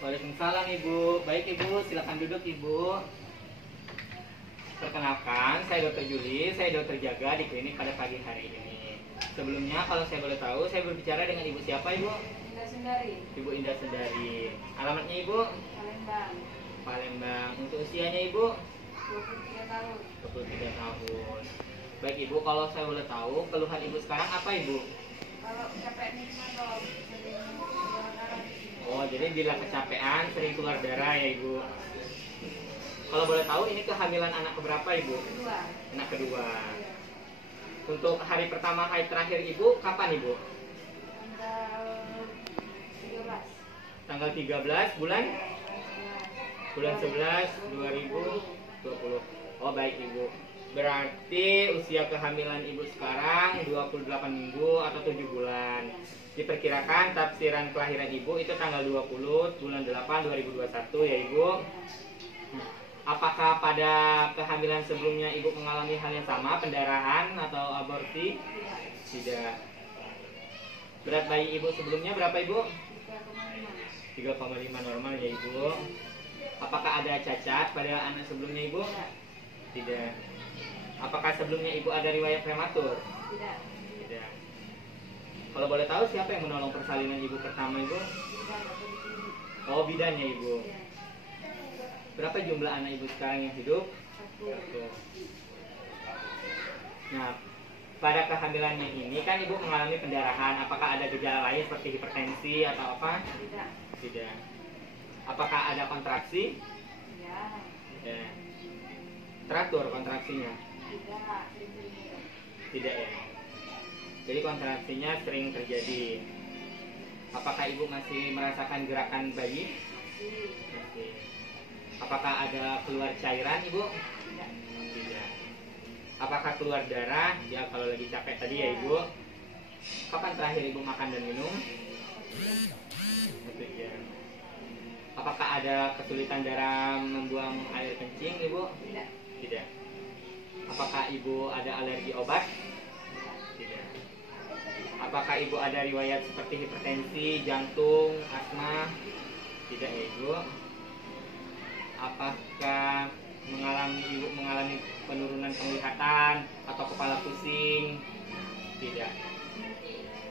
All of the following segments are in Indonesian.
Waalaikumsalam Ibu. Baik Ibu, silakan duduk Ibu. Perkenalkan, saya Dr. Juli, saya dokter jaga di klinik pada pagi hari ini. Sebelumnya, kalau saya boleh tahu, saya berbicara dengan Ibu siapa Ibu? Indah Sundari. Ibu Indah Sundari. Alamatnya Ibu? Palembang. Palembang. Untuk usianya Ibu? 23 tahun. 23 tahun. Baik Ibu, kalau saya boleh tahu, keluhan Ibu sekarang apa Ibu? Kalau capek nih atau sering keluar darah di sini. Oh, jadi bila kecapean sering keluar darah ya Ibu. Kalau boleh tahu, ini kehamilan anak keberapa Ibu? Kedua. Anak kedua. Iya. Untuk hari pertama, hari terakhir Ibu, kapan Ibu? Tanggal 13. Tanggal 13 bulan 11 2020. Oh baik Ibu. Berarti usia kehamilan Ibu sekarang 28 minggu atau 7 bulan. Diperkirakan tafsiran kelahiran Ibu itu tanggal 20 bulan 8 2021 ya Ibu. Apakah pada kehamilan sebelumnya Ibu mengalami hal yang sama, pendarahan atau aborsi? Tidak. Berat bayi Ibu sebelumnya berapa Ibu? 3,5 normal ya Ibu. Apakah ada cacat pada anak sebelumnya Ibu? Tidak. Apakah sebelumnya Ibu ada riwayat prematur? Tidak. Tidak. Kalau boleh tahu siapa yang menolong persalinan Ibu pertama Ibu? Oh bidannya Ibu. Berapa jumlah anak Ibu sekarang yang hidup? 1. Nah, pada kehamilannya ini kan Ibu mengalami pendarahan. Apakah ada gejala lain seperti hipertensi atau apa? Tidak. Tidak. Apakah ada kontraksi? Iya. Ya. Teratur kontraksinya? Tidak. Tidak ya. Jadi kontraksinya sering terjadi. Apakah Ibu masih merasakan gerakan bayi? Masih. Apakah ada keluar cairan Ibu? Tidak. Tidak. Apakah keluar darah? Ya kalau lagi capek tadi ya Ibu. Kapan terakhir Ibu makan dan minum? 1 jam. Apakah ada kesulitan dalam membuang air kencing Ibu? Tidak. Tidak. Apakah Ibu ada alergi obat? Tidak. Apakah Ibu ada riwayat seperti hipertensi, jantung, asma? Tidak ya Ibu. Apakah Ibu mengalami penurunan penglihatan atau kepala pusing? Tidak.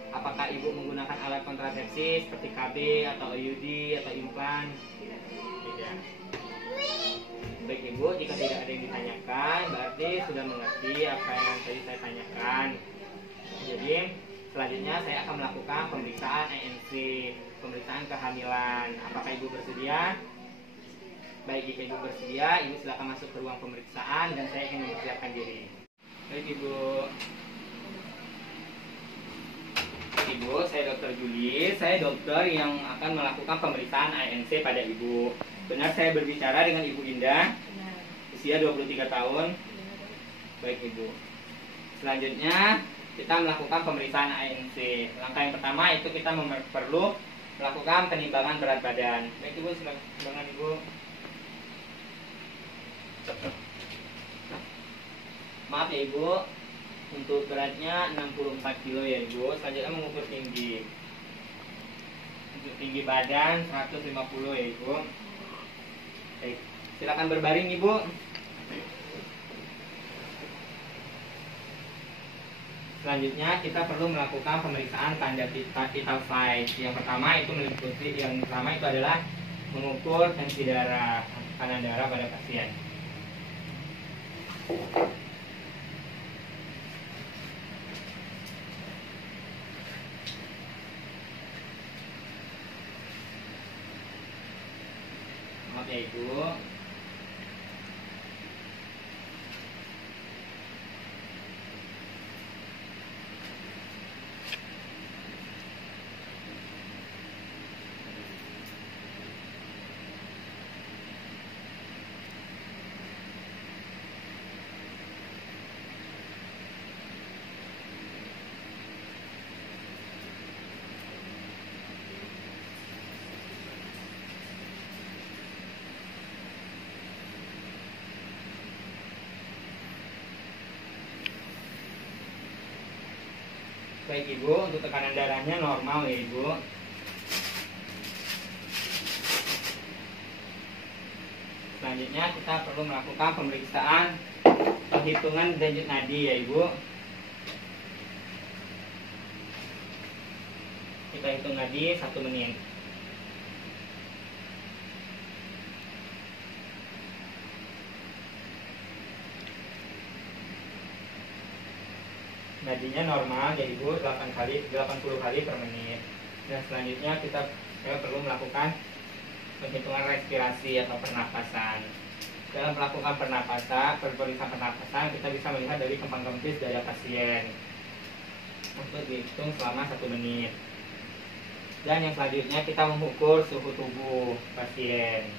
Apakah Ibu menggunakan alat kontrasepsi seperti KB atau IUD atau implan? Tidak. Baik Ibu, jika tidak ada yang ditanyakan, berarti sudah mengerti apa yang tadi saya tanyakan. Jadi selanjutnya saya akan melakukan pemeriksaan ANC, pemeriksaan kehamilan. Apakah Ibu bersedia? Baik, jika Ibu bersedia, Ibu silakan masuk ke ruang pemeriksaan dan saya akan mempersiapkan diri. Baik Ibu. Ibu, saya Dr. Juli, saya dokter yang akan melakukan pemeriksaan ANC pada Ibu. Benar saya berbicara dengan Ibu Indah? Benar. Usia 23 tahun. Baik Ibu. Selanjutnya kita melakukan pemeriksaan ANC. Langkah yang pertama itu kita perlu melakukan penimbangan berat badan. Baik Ibu, silakan Ibu. Maaf ya Ibu, untuk beratnya 64 kilo ya Ibu. Selanjutnya mengukur tinggi. Untuk tinggi badan 150 ya Ibu. Baik, silakan berbaring Ibu. Selanjutnya kita perlu melakukan pemeriksaan tanda vital sign. Yang pertama itu adalah mengukur tensi darah, tekanan darah pada pasien. Maaf ya Ibu. Baik Ibu, untuk tekanan darahnya normal ya Ibu. Selanjutnya kita perlu melakukan pemeriksaan perhitungan denyut nadi ya Ibu. Kita hitung nadi 1 menit. Nadinya normal ya Ibu, 80 kali per menit. Dan selanjutnya kita perlu melakukan penghitungan respirasi atau pernapasan. Dalam melakukan pemeriksaan pernapasan, kita bisa melihat dari kembang kempis dada pasien untuk dihitung selama 1 menit. Dan yang selanjutnya kita mengukur suhu tubuh pasien.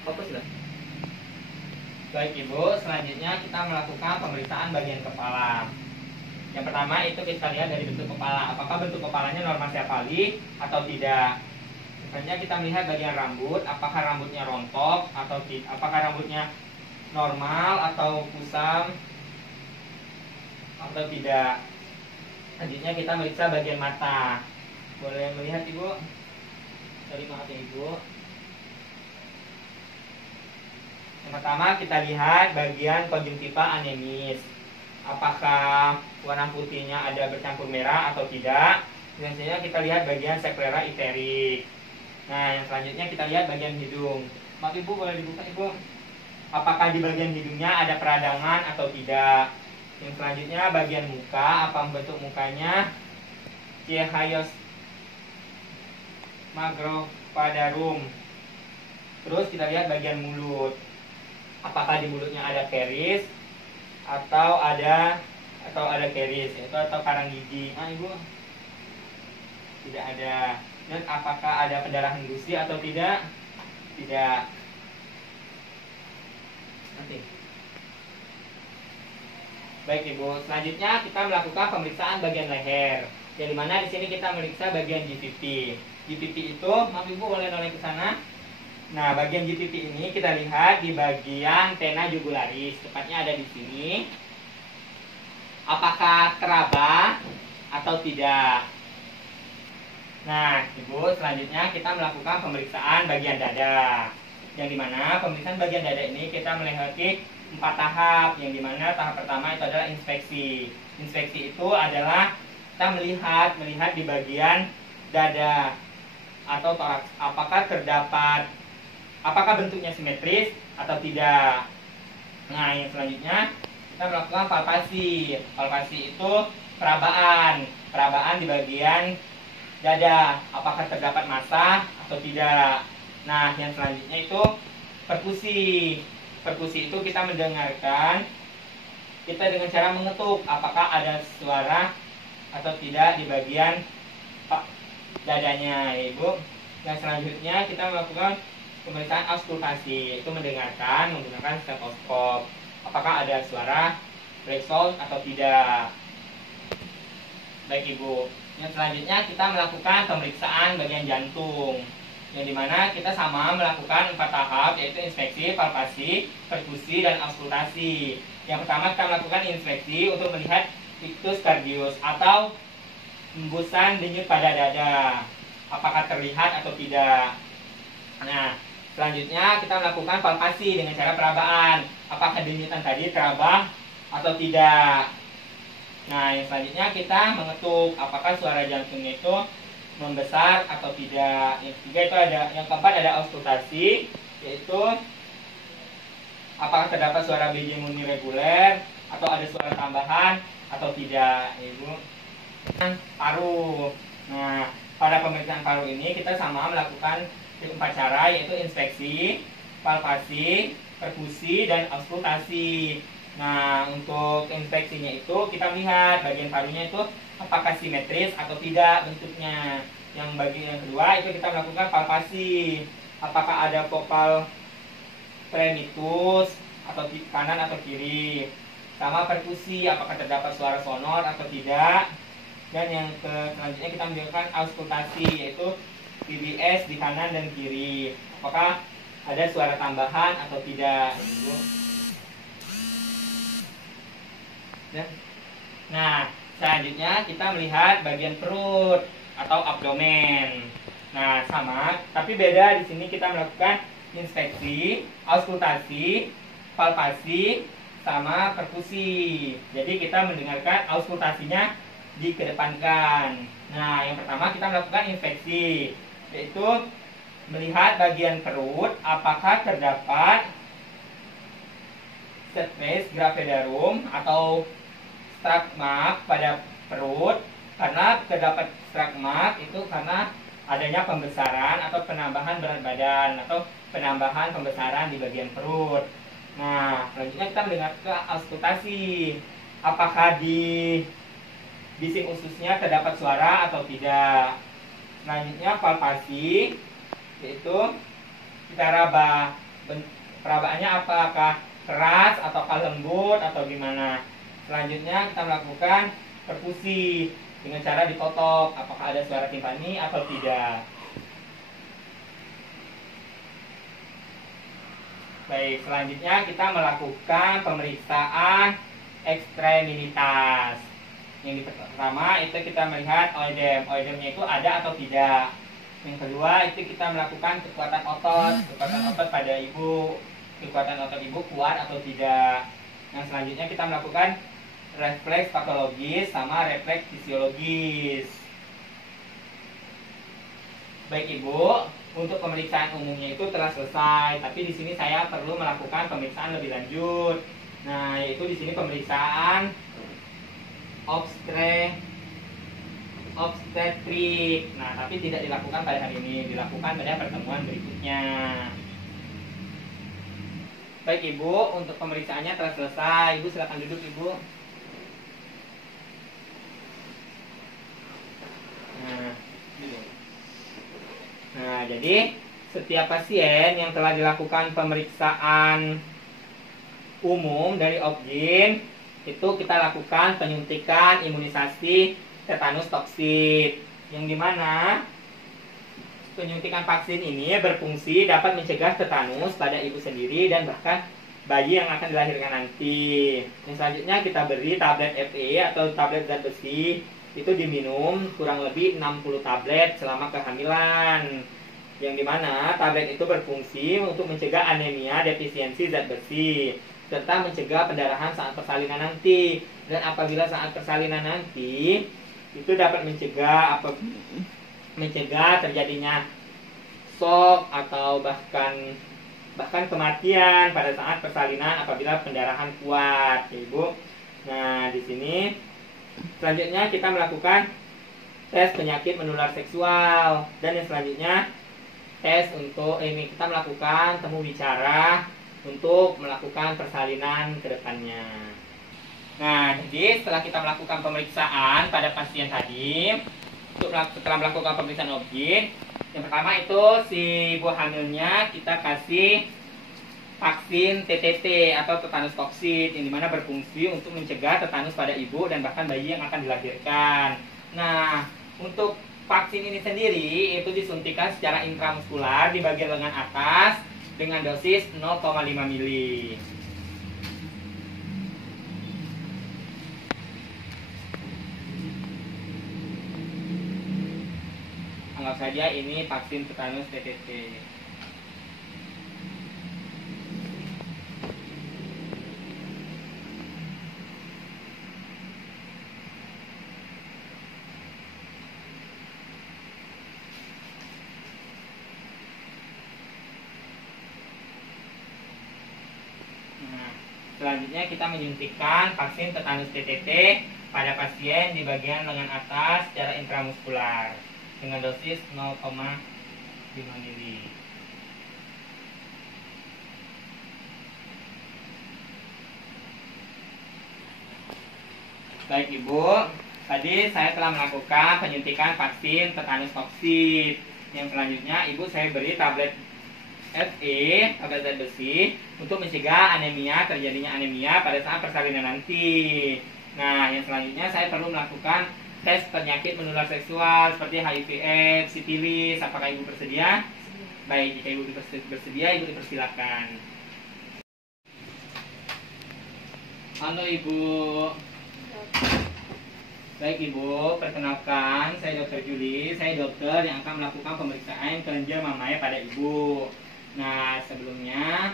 Fokus lah. Baik Ibu, selanjutnya kita melakukan pemeriksaan bagian kepala. Yang pertama itu kita lihat dari bentuk kepala. Apakah bentuk kepalanya normal sefali atau tidak? Misalnya kita melihat bagian rambut, apakah rambutnya rontok atau tidak? Apakah rambutnya normal atau kusam atau tidak? Selanjutnya kita meriksa bagian mata. Boleh melihat Ibu? Sorry maaf ya Ibu. Yang pertama kita lihat bagian konjungtiva anemis. Apakah warna putihnya ada bercampur merah atau tidak? Selanjutnya kita lihat bagian sklera iterik. Nah, yang selanjutnya kita lihat bagian hidung. Maaf Ibu, boleh dibuka Ibu? Apakah di bagian hidungnya ada peradangan atau tidak? Yang selanjutnya bagian muka, apa bentuk mukanya? Cihayos magropadarum. Terus kita lihat bagian mulut. Apakah di mulutnya ada caries atau ada caries atau karang gigi? Ah Ibu, tidak ada. Dan apakah ada pendarahan gusi atau tidak? Tidak. Nanti. Baik Ibu, selanjutnya kita melakukan pemeriksaan bagian leher. Yang dimana di sini kita memeriksa bagian GPP. GPP itu, maaf Ibu boleh noleh ke sana. Nah, bagian GPP ini kita lihat di bagian tena jugularis, tepatnya ada di sini. Apakah teraba atau tidak? Nah, Ibu, selanjutnya kita melakukan pemeriksaan bagian dada. Yang dimana pemeriksaan bagian dada ini kita melewati 4 tahap. Yang dimana tahap pertama itu adalah inspeksi. Inspeksi itu adalah kita melihat di bagian dada atau toraks, apakah bentuknya simetris atau tidak. Nah, yang selanjutnya kita melakukan palpasi. Palpasi itu perabaan di bagian dada, apakah terdapat massa atau tidak. Nah, yang selanjutnya itu perkusi. Perkusi itu kita mendengarkan, kita dengan cara mengetuk apakah ada suara atau tidak di bagian dadanya, Ibu. Yang selanjutnya kita melakukan pemeriksaan auskultasi, yaitu mendengarkan menggunakan stetoskop. Apakah ada suara threshold atau tidak? Baik Ibu. Yang selanjutnya kita melakukan pemeriksaan bagian jantung. Yang dimana kita sama melakukan 4 tahap, yaitu inspeksi, palpasi, perkusi, dan auskultasi. Yang pertama kita melakukan inspeksi untuk melihat ictus cardius atau hembusan denyut pada dada. Apakah terlihat atau tidak? Nah, selanjutnya kita melakukan palpasi dengan cara perabaan. Apakah denyutan tadi teraba atau tidak? Nah, yang selanjutnya kita mengetuk apakah suara jantungnya itu membesar atau tidak. Yang ketiga itu yang keempat ada auskultasi, yaitu apakah terdapat suara BJ murni reguler atau ada suara tambahan atau tidak, Ibu. Paru. Nah, pada pemeriksaan paru ini kita sama melakukan 4 cara, yaitu inspeksi, palpasi, perkusi, dan auskultasi. Nah, untuk inspeksinya itu kita melihat bagian parunya itu apakah simetris atau tidak bentuknya. Yang bagian yang kedua itu kita melakukan palpasi, apakah ada vokal premitus atau kanan atau kiri. Sama perkusi, apakah terdapat suara sonor atau tidak. Dan yang selanjutnya kita melakukan auskultasi, yaitu PBS di kanan dan kiri. Apakah ada suara tambahan atau tidak, Ibu. Nah, selanjutnya kita melihat bagian perut. atau abdomen. Nah, sama, tapi beda di sini kita melakukan inspeksi, auskultasi, palpasi, sama perkusi. Jadi kita mendengarkan auskultasinya dikedepankan. Nah, yang pertama kita melakukan inspeksi, yaitu melihat bagian perut apakah terdapat strepes gravidarum atau strakma pada perut. Karena terdapat strakma itu karena adanya pembesaran atau penambahan berat badan atau penambahan pembesaran di bagian perut. Nah, selanjutnya kita mendengar ke auskultasi. Apakah di bising ususnya terdapat suara atau tidak. Selanjutnya palpasi, yaitu kita raba. Perabaannya apakah keras ataukah lembut atau gimana. Selanjutnya kita melakukan perkusi dengan cara ditotok, apakah ada suara timpani atau tidak. Baik, selanjutnya kita melakukan pemeriksaan ekstremitas. Yang pertama itu kita melihat oidem. Oidemnya itu ada atau tidak. Yang kedua itu kita melakukan kekuatan otot. Kekuatan otot pada ibu. Kekuatan otot ibu kuat atau tidak. Yang selanjutnya kita melakukan refleks patologis sama refleks fisiologis. Baik Ibu, untuk pemeriksaan umumnya itu telah selesai, tapi di sini saya perlu melakukan pemeriksaan lebih lanjut. Nah, yaitu di sini pemeriksaan obstetrik. Nah, tapi tidak dilakukan pada hari ini, dilakukan pada pertemuan berikutnya. Baik Ibu, untuk pemeriksaannya telah selesai. Ibu silakan duduk Ibu. Nah, jadi setiap pasien yang telah dilakukan pemeriksaan umum dari Obgyn itu kita lakukan penyuntikan imunisasi tetanus toksit, yang dimana penyuntikan vaksin ini berfungsi dapat mencegah tetanus pada ibu sendiri dan bahkan bayi yang akan dilahirkan nanti. Yang selanjutnya kita beri tablet Fe atau tablet zat besi, itu diminum kurang lebih 60 tablet selama kehamilan. Yang dimana tablet itu berfungsi untuk mencegah anemia defisiensi zat besi serta mencegah pendarahan saat persalinan nanti. Dan apabila saat persalinan nanti itu dapat mencegah terjadinya shock atau bahkan kematian pada saat persalinan apabila pendarahan kuat, ya, Ibu. Nah, di sini selanjutnya kita melakukan tes penyakit menular seksual, dan yang selanjutnya tes untuk kita melakukan temu bicara untuk melakukan persalinan ke depannya. Nah, jadi setelah kita melakukan pemeriksaan pada pasien tadi, setelah melakukan pemeriksaan Obgyn, yang pertama itu si ibu hamilnya kita kasih vaksin TTT atau tetanus toksit, yang dimana berfungsi untuk mencegah tetanus pada ibu dan bahkan bayi yang akan dilahirkan. Nah, untuk vaksin ini sendiri itu disuntikan secara intramuskular di bagian lengan atas dengan dosis 0,5 mili. Anggap saja ini vaksin tetanus TTT. Selanjutnya kita menyuntikkan vaksin tetanus TTT pada pasien di bagian lengan atas secara intramuskular dengan dosis 0,5 mili. Baik Ibu, tadi saya telah melakukan penyuntikan vaksin tetanus toksit. Yang selanjutnya Ibu saya beri tablet Fe, tablet zat besi, untuk mencegah terjadinya anemia pada saat persalinan nanti. Nah, yang selanjutnya saya perlu melakukan tes penyakit menular seksual seperti HIV/AIDS, sifilis. Apakah Ibu bersedia? Baik, jika Ibu bersedia, Ibu dipersilakan. Halo Ibu. Baik Ibu, perkenalkan saya Dr. Juli, saya dokter yang akan melakukan pemeriksaan kelenjar mamai pada Ibu. Nah, sebelumnya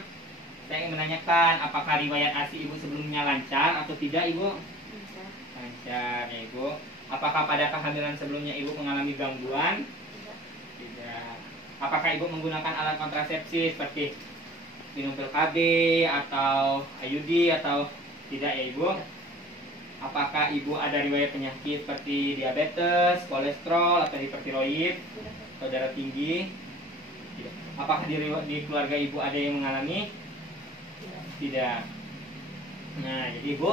saya ingin menanyakan apakah riwayat ASI Ibu sebelumnya lancar atau tidak Ibu? Lancar. Lancar ya Ibu. Apakah pada kehamilan sebelumnya Ibu mengalami gangguan? Tidak. Tidak. Apakah Ibu menggunakan alat kontrasepsi seperti minum pil KB atau IUD atau tidak ya Ibu? Apakah Ibu ada riwayat penyakit seperti diabetes, kolesterol, atau hipertiroid, Tidak. atau darah tinggi? Tidak. Apakah di keluarga Ibu ada yang mengalami? Tidak. Tidak. Nah, jadi Ibu,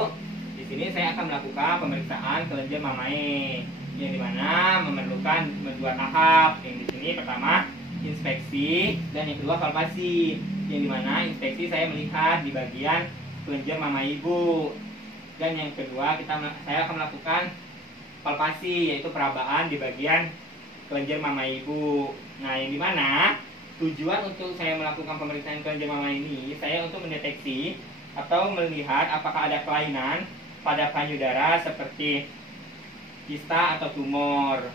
di sini saya akan melakukan pemeriksaan kelenjar mamai, yang dimana memerlukan dua tahap. Yang di sini pertama inspeksi dan yang kedua palpasi. Yang dimana inspeksi saya melihat di bagian kelenjar mamai Ibu. Dan yang kedua saya akan melakukan palpasi, yaitu perabaan di bagian kelenjar mamai Ibu. Nah, yang dimana tujuan untuk saya melakukan pemeriksaan kelenjar mamai ini, saya untuk mendeteksi atau melihat apakah ada kelainan pada payudara seperti kista atau tumor.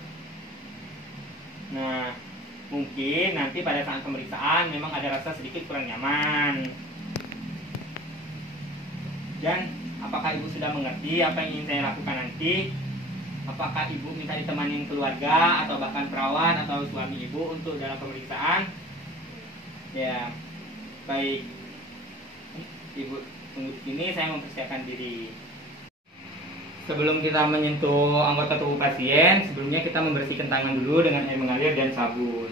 Nah, mungkin nanti pada saat pemeriksaan memang ada rasa sedikit kurang nyaman. Dan apakah Ibu sudah mengerti apa yang ingin saya lakukan nanti? Apakah Ibu minta ditemanin keluarga atau bahkan perawat atau suami Ibu untuk dalam pemeriksaan? Ya, baik. Ibu tunggu di sini, saya mempersiapkan diri. Sebelum kita menyentuh anggota tubuh pasien, sebelumnya kita membersihkan tangan dulu dengan air mengalir dan sabun.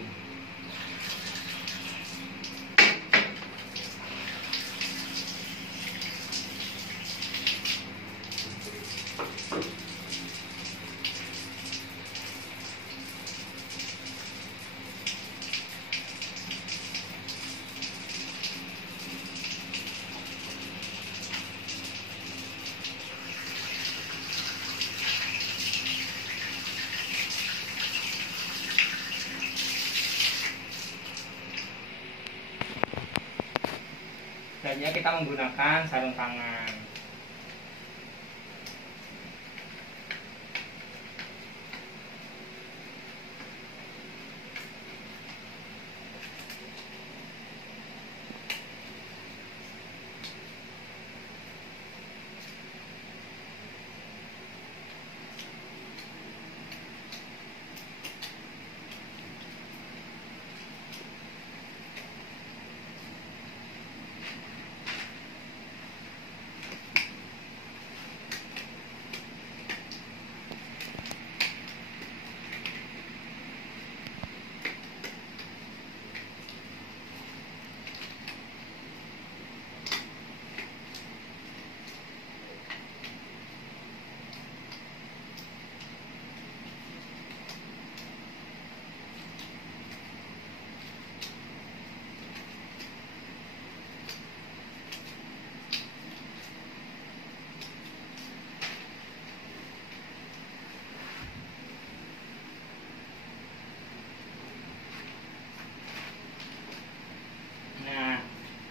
Selanjutnya kita menggunakan sarung tangan.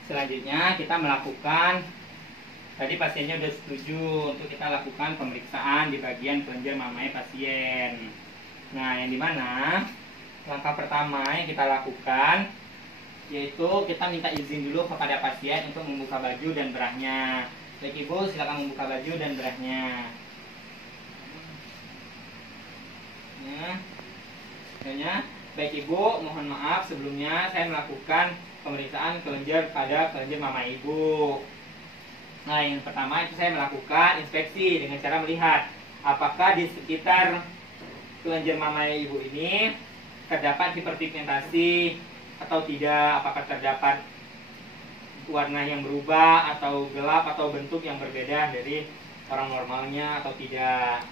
Selanjutnya kita melakukan, tadi pasiennya sudah setuju untuk kita lakukan pemeriksaan di bagian kelenjar mamai pasien. Nah, yang dimana langkah pertama yang kita lakukan yaitu kita minta izin dulu kepada pasien untuk membuka baju dan berahnya. Baik Ibu, silakan membuka baju dan berahnya. Baik Ibu, mohon maaf sebelumnya saya melakukan pemeriksaan kelenjar pada kelenjar mama Ibu. Nah, yang pertama itu saya melakukan inspeksi dengan cara melihat apakah di sekitar kelenjar mama Ibu ini terdapat hiperpigmentasi atau tidak, apakah terdapat warna yang berubah atau gelap atau bentuk yang berbeda dari orang normalnya atau tidak.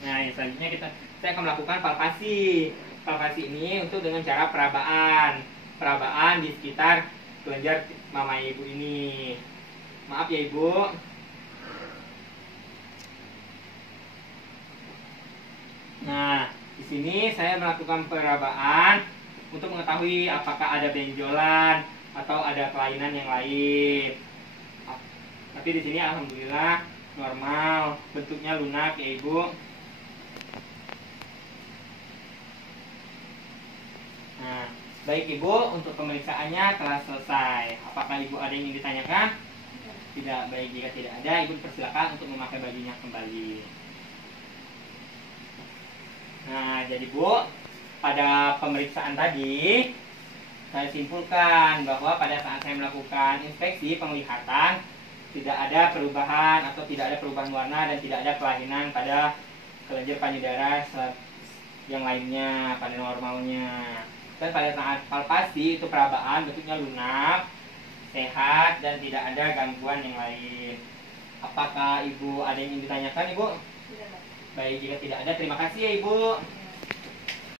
Nah, yang selanjutnya saya akan melakukan palpasi. Palpasi ini untuk dengan cara perabaan di sekitar kelenjar mama Ibu ini. Maaf ya Ibu. Nah, di sini saya melakukan perabaan untuk mengetahui apakah ada benjolan atau ada kelainan yang lain. Tapi di sini alhamdulillah normal, bentuknya lunak ya Ibu. Nah, baik Ibu, untuk pemeriksaannya telah selesai. Apakah Ibu ada yang ingin ditanyakan? Tidak. Baik, jika tidak ada, Ibu persilakan untuk memakai bajunya kembali. Nah, jadi Bu, pada pemeriksaan tadi saya simpulkan bahwa pada saat saya melakukan inspeksi penglihatan tidak ada perubahan atau tidak ada perubahan warna dan tidak ada kelainan pada kelenjar payudara yang lainnya pada normalnya. Dan pada saat palpasi itu perabaan bentuknya lunak, sehat dan tidak ada gangguan yang lain. Apakah Ibu ada yang ingin ditanyakan, Ibu? Tidak, Pak. Baik, jika tidak ada, terima kasih ya Ibu.